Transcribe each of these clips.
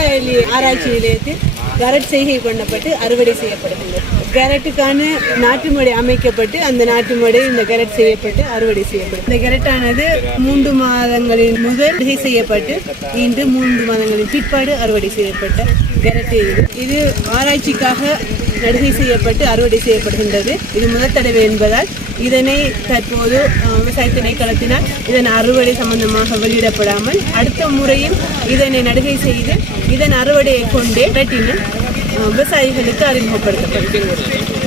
விவசாய ஆராய்ச்சி நிலையத்தில் கரட் செய்கை பண்ணப்பட்டு அறுவடை செய்யப்படுகின்றது கேரட்டுக்கான நாட்டு மடை அமைக்கப்பட்டு அந்த நாட்டு மடை இந்த கேரட் செய்யப்பட்டு அறுவடை செய்யப்படும் இந்த கேரட்டானது மூன்று மாதங்களின் முதல் செய்யப்பட்டு இன்று மூன்று மாதங்களின் பிற்பாடு அறுவடை செய்யப்பட்ட கரட்டு இது. இது ஆராய்ச்சிக்காக நடுகை செய்யப்பட்டு அறுவடை செய்யப்படுகின்றது. இது முதல் தடவை என்பதால் இதனை தற்போது விவசாய திணைக்களத்தினால் இதன் அறுவடை சம்பந்தமாக வெளியிடப்படாமல் அடுத்த முறையும் இதனை நடுகை செய்து இதன் அறுவடையை கொண்டே கேரட்டினம் விவசாயிகளுக்கு விவசாயிகளுக்கு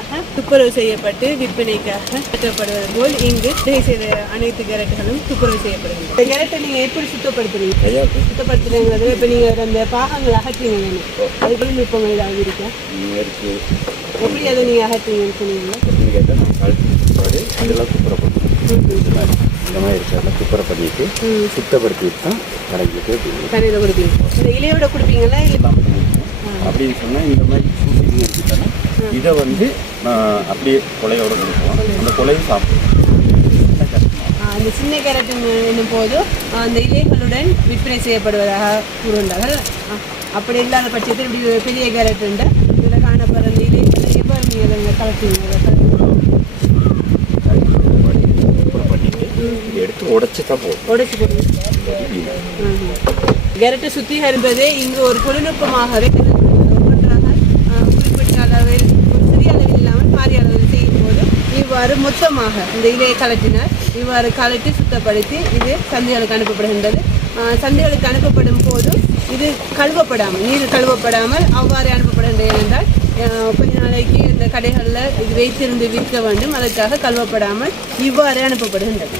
அறிமுகப்படுத்தப்படுகிறது துப்புரவு செய்யப்பட்டு விற்பனைக்காக மாற்றப்படுவது போல் இங்கு செய்த அனைத்து கேரட்டுகளும் துப்புரவு செய்யப்படுகிறது இந்த கேரட்டை நீங்கள் எப்படி சுத்தப்படுத்துறீங்க? சுத்தப்படுத்துறீங்கிறது இப்போ நீங்கள் அந்த பாகங்கள் அகற்றுவீங்க அது தொழில்நுட்பங்கள் ஏதாவது இருக்கா? எப்படி அதை நீங்கள் அகற்றுவீங்கன்னு சொன்னீங்களா அதெல்லாம் சுத்தப்படுத்தணும் இந்த மாதிரி சுத்தம் பண்ணிட்டு சுத்தப்படுத்திட்டு தான் கடைக்கு கொடுப்பீங்க. கடையில் கொடுப்பீங்க இந்த இலையோட கொடுப்பீங்களா இல்லை அப்படின்னு சொன்னால் இந்த மாதிரி சூழ்நிலை எடுத்துட்டோன்னா இதை வந்து நான் அப்படியே கொலையோட கொடுப்போம் அந்த கொலையை சாப்பிடுவோம் அந்த சின்ன கேரட் என்னும் போது அந்த இலைகளுடன் விற்பனை செய்யப்படுவதாக கூறுகின்றார்கள். அப்படி இல்லாத பட்சத்தில் இப்படி பெரிய கேரட் உண்டு. இதில் காணப்படுற அந்த இலைகளை எவ்வாறு நீங்கள் கலக்குவீங்க எடுத்து உடச்சி தான் போதும் உடைச்சு போடுவீங்க கேரட்டை சுத்திகரிப்பதே இங்கு ஒரு தொழில்நுட்பமாகவே இவ்வாறு மொத்தமாக இந்த இலையை கலட்டினார் இவ்வாறு கலட்டி சுத்தப்படுத்தி இது சந்தைகளுக்கு அனுப்பப்படுகின்றது. சந்தைகளுக்கு அனுப்பப்படும் போது இது கழுவப்படாமல் நீர் கழுவப்படாமல் அவ்வாறு அனுப்பப்படுகின்றது என்றால் கொஞ்ச நாளைக்கு இந்த கடைகளில் இது வைத்திருந்து விற்க வேண்டும். அதற்காக கழுவப்படாமல் இவ்வாறு அனுப்பப்படுகின்றது.